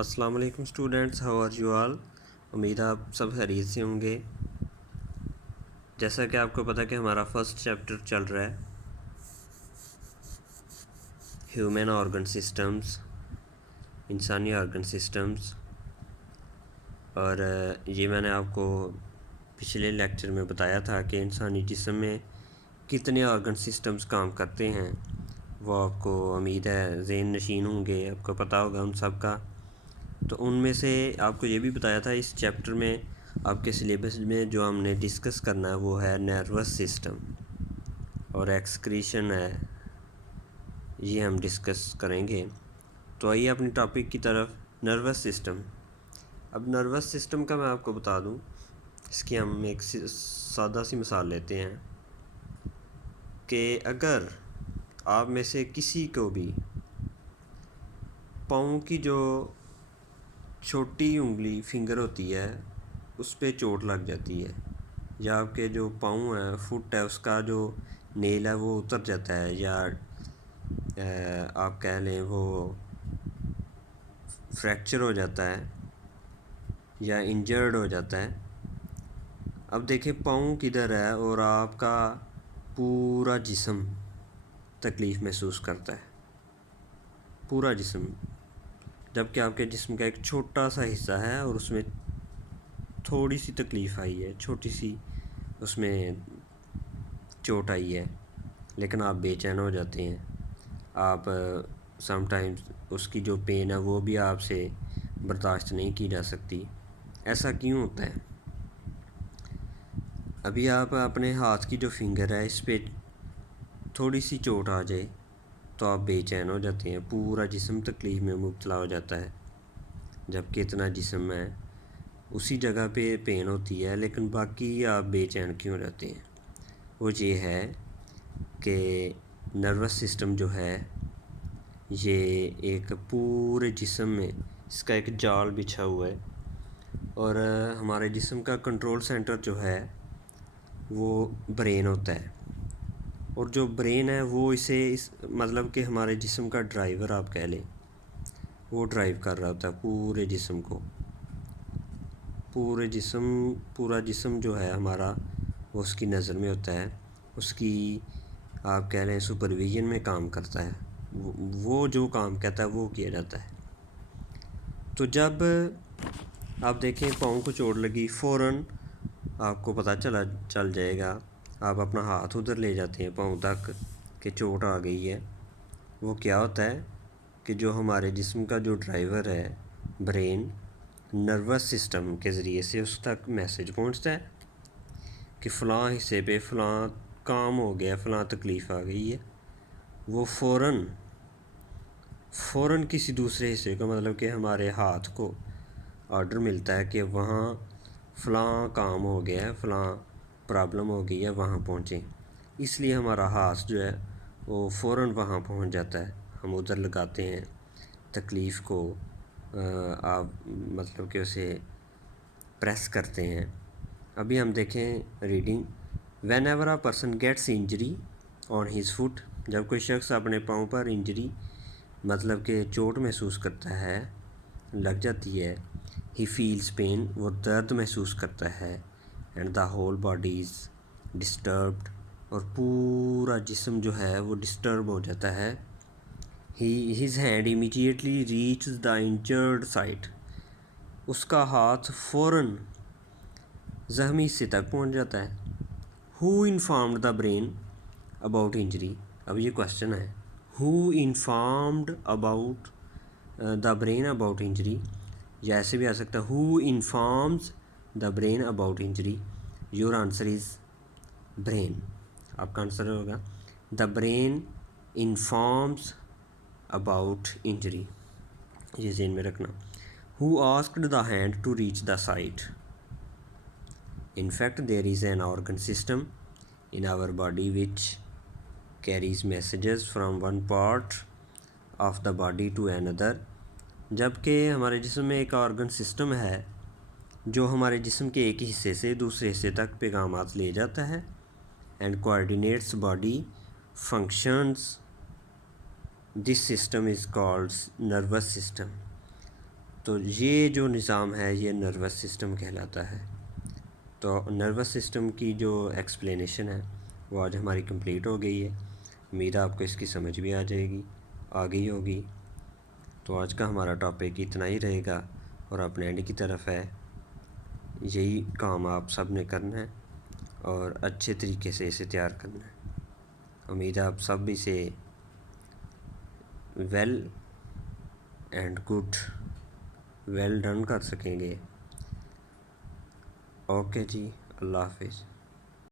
السلام علیکم students, how are you all? امید آپ سب خیریت سے ہوں گے۔ جیسا کہ آپ کو پتہ کہ ہمارا فرسٹ چیپٹر چل رہا ہے ہیومن آرگن سسٹمز، انسانی آرگن سسٹمز، اور یہ میں نے آپ کو پچھلے لیکچر میں بتایا تھا کہ انسانی جسم میں کتنے آرگن سسٹمز کام کرتے ہیں۔ وہ آپ کو امید ہے ذہن نشین ہوں گے، آپ کو پتہ ہوگا ان سب کا۔ تو ان میں سے آپ کو یہ بھی بتایا تھا اس چیپٹر میں آپ کے سلیبس میں جو ہم نے ڈسکس کرنا ہے وہ ہے نروس سسٹم اور ایکسکریشن ہے، یہ ہم ڈسکس کریں گے۔ تو آئیے اپنی ٹاپک کی طرف۔ نروس سسٹم، اب نروس سسٹم کا میں آپ کو بتا دوں، اس کی ہم ایک سادہ سی مثال لیتے ہیں کہ اگر آپ میں سے کسی کو بھی پاؤں کی جو چھوٹی انگلی فنگر ہوتی ہے اس پہ چوٹ لگ جاتی ہے، یا آپ کے جو پاؤں ہے، فٹ ہے، اس کا جو نیل ہے وہ اتر جاتا ہے، یا آپ کہہ لیں وہ فریکچر ہو جاتا ہے یا انجرڈ ہو جاتا ہے۔ اب دیکھیں پاؤں کدھر ہے اور آپ کا پورا جسم تکلیف محسوس کرتا ہے، پورا جسم، جبکہ آپ کے جسم کا ایک چھوٹا سا حصہ ہے اور اس میں تھوڑی سی تکلیف آئی ہے، چھوٹی سی اس میں چوٹ آئی ہے، لیکن آپ بے چین ہو جاتے ہیں۔ آپ سم ٹائمز اس کی جو پین ہے وہ بھی آپ سے برداشت نہیں کی جا سکتی۔ ایسا کیوں ہوتا ہے؟ ابھی آپ اپنے ہاتھ کی جو فنگر ہے اس پہ تھوڑی سی چوٹ آ جائے تو آپ بے چین ہو جاتے ہیں، پورا جسم تکلیف میں مبتلا ہو جاتا ہے، جبکہ اتنا جسم ہے اسی جگہ پہ پین ہوتی ہے، لیکن باقی آپ بے چین کیوں رہتے ہیں؟ وہ یہ ہے کہ نروس سسٹم جو ہے یہ ایک پورے جسم میں اس کا ایک جال بچھا ہوا ہے، اور ہمارے جسم کا کنٹرول سینٹر جو ہے وہ برین ہوتا ہے، اور جو برین ہے وہ اسے مطلب کہ ہمارے جسم کا ڈرائیور آپ کہہ لیں، وہ ڈرائیو کر رہا ہوتا ہے پورے جسم کو۔ پورا جسم جو ہے ہمارا وہ اس کی نظر میں ہوتا ہے، اس کی آپ کہہ لیں سپرویژن میں کام کرتا ہے، وہ جو کام کہتا ہے وہ کیا جاتا ہے۔ تو جب آپ دیکھیں پاؤں کو چوٹ لگی، فوراً آپ کو پتہ چل جائے گا، آپ اپنا ہاتھ ادھر لے جاتے ہیں پاؤں تک کہ چوٹ آ گئی ہے۔ وہ کیا ہوتا ہے کہ جو ہمارے جسم کا جو ڈرائیور ہے برین، نروس سسٹم کے ذریعے سے اس تک میسج پہنچتا ہے کہ فلاں حصے پہ فلاں کام ہو گیا، فلاں تکلیف آ گئی ہے۔ وہ فوراً کسی دوسرے حصے کو، مطلب کہ ہمارے ہاتھ کو آرڈر ملتا ہے کہ وہاں فلاں کام ہو گیا ہے، فلاں پرابلم ہو گئی ہے، وہاں پہنچیں۔ اس لیے ہمارا ہاتھ جو ہے وہ فوراً وہاں پہنچ جاتا ہے، ہم ادھر لگاتے ہیں، تکلیف کو آپ مطلب کہ اسے پریس کرتے ہیں۔ ابھی ہم دیکھیں reading, whenever a person gets injury on his foot, جب کوئی شخص اپنے پاؤں پر انجری مطلب کہ چوٹ محسوس کرتا ہے، لگ جاتی ہے، ہی فیلز پین، وہ درد محسوس کرتا ہے، and the whole body is disturbed, اور پورا جسم جو ہے وہ ڈسٹرب ہو جاتا ہے۔ His hand immediately reaches the injured site, اس کا ہاتھ فوراً زخمی حصے تک پہنچ جاتا ہے۔ Who informed the brain about injury, اب یہ کوشچن ہے، who informed about the brain about injury, یا ایسے بھی آ سکتا ہے who informs the brain about injury, your answer is brain, آپ کا آنسر ہوگا the brain informs about injury, یہ ذہن میں رکھنا۔ Who asked the hand to reach the site, in fact there is an organ system in our body which carries messages from one part of the body to another، جبکہ ہمارے جسم میں ایک organ system ہے جو ہمارے جسم کے ایک حصے سے دوسرے حصے تک پیغامات لے جاتا ہے، and coordinates body functions, this system is called nervous system. تو تو یہ جو نظام ہے یہ نروس سسٹم کہلاتا ہے۔ تو نروس سسٹم کی جو ایکسپلینیشن ہے وہ آج ہماری کمپلیٹ ہو گئی ہے۔ امید ہے آپ کو اس کی سمجھ بھی آ گئی ہوگی۔ تو آج کا ہمارا ٹاپک اتنا ہی رہے گا اور اپنے اینڈ کی طرف ہے۔ یہی کام آپ سب نے کرنا ہے اور اچھے طریقے سے اسے تیار کرنا ہے۔ امید ہے آپ سب اسے ویل ڈن کر سکیں گے۔ اوکے جی، اللہ حافظ۔